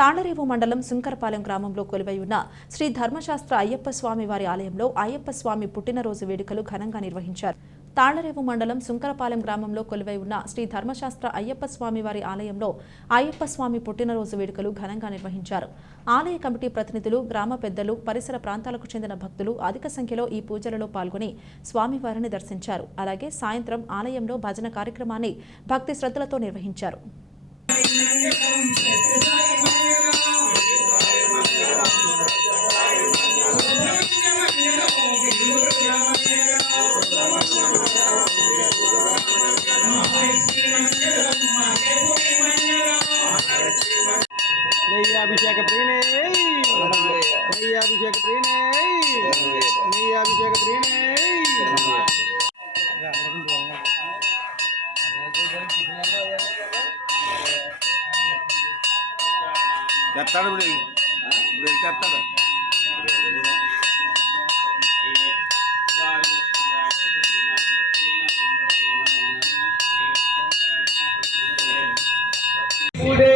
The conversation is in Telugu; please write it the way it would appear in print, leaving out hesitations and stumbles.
తాళరేవు మండలం సుంకరపాలెం గ్రామంలో కొలువై ఉన్న శ్రీ ధర్మశాస్త్ర అయ్యప్ప స్వామి వారి ఆలయంలో అయ్యప్ప స్వామి పుట్టినరోజు వేడుకలు ఘనంగా నిర్వహించారు. తాళరేవు మండలం సుంకరపాలెం గ్రామంలో కొలువై ఉన్న శ్రీ ధర్మశాస్త్ర అయ్యప్ప స్వామి వారి ఆలయంలో అయ్యప్ప స్వామి పుట్టినరోజు వేడుకలు ఘనంగా నిర్వహించారు. ఆలయ కమిటీ ప్రతినిధులు, గ్రామ పెద్దలు, పరిసర ప్రాంతాలకు చెందిన భక్తులు అధిక సంఖ్యలో ఈ పూజలలో పాల్గొని స్వామివారిని దర్శించారు. అలాగే సాయంత్రం ఆలయంలో భజన కార్యక్రమాన్ని భక్తి శ్రద్ధలతో నిర్వహించారు. अभिषेक प्रिय अभिषेक प्रिय अभिषेक प्रिय पूरे